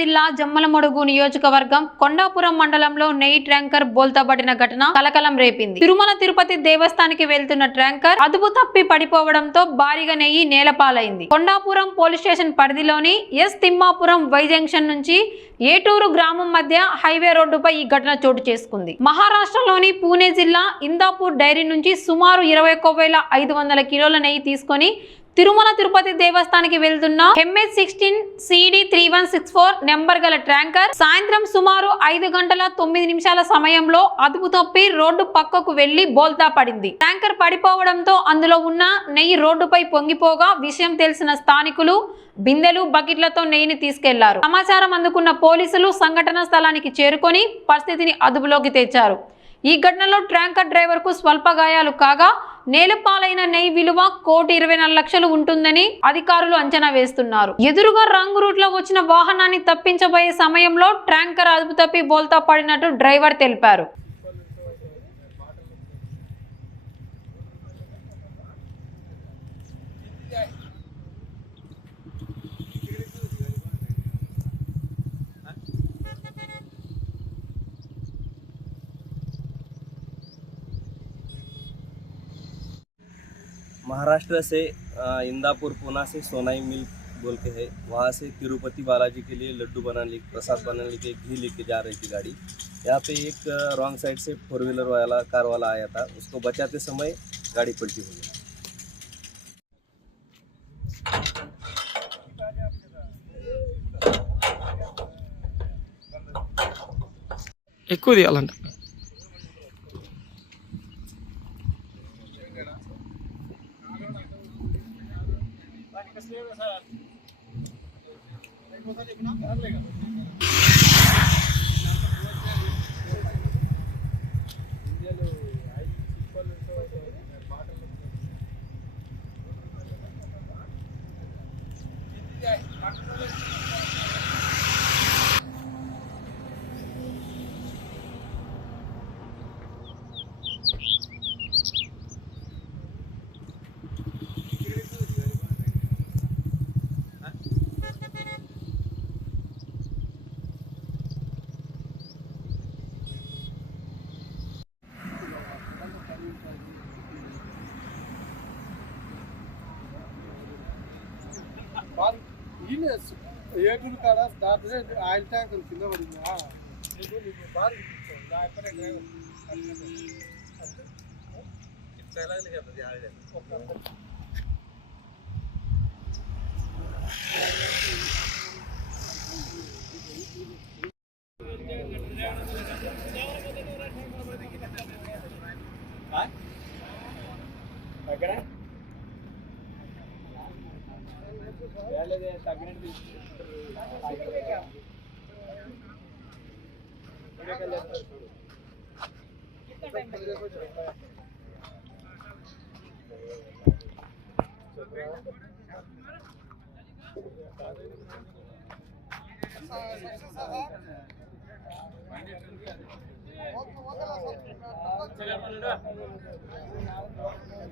జిల్లా జమ్మలమడుగు నియోజకవర్గం కొండాపురం మండలంలో నెయ్యి ట్యాంకర్ బోల్తాబడిన ఘటన కలకలం రేపింది. తిరుమల తిరుపతి దేవస్థానానికి వెళ్తున్న ట్యాంకర్ అదుపు తప్పి పడిపోవడంతో భారీగా నెయ్యి నేలపాలైంది. కొండాపురం పోలీస్ స్టేషన్ పరిధిలోని ఎస్ తిమ్మాపురం వై జంక్షన్ నుంచి ఏటూరు గ్రామం మధ్య హైవే రోడ్డుపై ఈ ఘటన చోటు చేసుకుంది. మహారాష్ట్రలోని పూణే జిల్లా ఇందాపూర్ డైరీ నుంచి సుమారు 21,500 కిలోల నెయ్యి తీసుకొని తిరుమల తిరుపతి దేవస్థానానికి వెళ్తున్న MH16 CD 3164 నెంబర్ గల ట్యాంకర్ సాయంత్రం సుమారు 5:09 సమయంలో అదుపు తప్పి రోడ్డు పక్కకు వెళ్లి బోల్తా పడింది. ట్యాంకర్ పడిపోవడంతో అందులో ఉన్న నెయ్యి రోడ్డుపై పొంగిపోగా విషయం తెలిసిన స్థానికులు బిందెలు బకెట్లతో నెయ్యిని తీసుకెళ్లారు. సమాచారం అందుకున్న పోలీసులు సంఘటన స్థలానికి చేరుకొని పరిస్థితిని అదుపులోకి తెచ్చారు. ఈ ఘటనలో ట్యాంకర్ డ్రైవర్ కు స్వల్ప గాయాలు కాగా నేలపాలైన నెయ్యి విలువ 1,24,00,000 ఉంటుందని అధికారులు అంచనా వేస్తున్నారు. ఎదురుగా రంగు రూట్ లో వచ్చిన వాహనాన్ని తప్పించబోయే సమయంలో ట్యాంకర్ అదుపు తప్పి బోల్తా పడినట్టు డ్రైవర్ తెలిపారు. महाराष्ट्र से इंदापुर पूना से सोनाई मिल बोल के है, वहाँ से तिरुपति बालाजी के लिए लड्डू बनाने प्रसाद बनाने के घी लेके जा रही थी गाड़ी। यहाँ पे एक रॉन्ग साइड से 4 व्हीलर वाला कार वाला आया था, उसको बचाते समय गाड़ी पलटी हो गई। ఎక్కువ తీయాలంట. ఏటూరు కాడ దాటితే ఆయిల్ ట్యాంక్ కింద పడిందా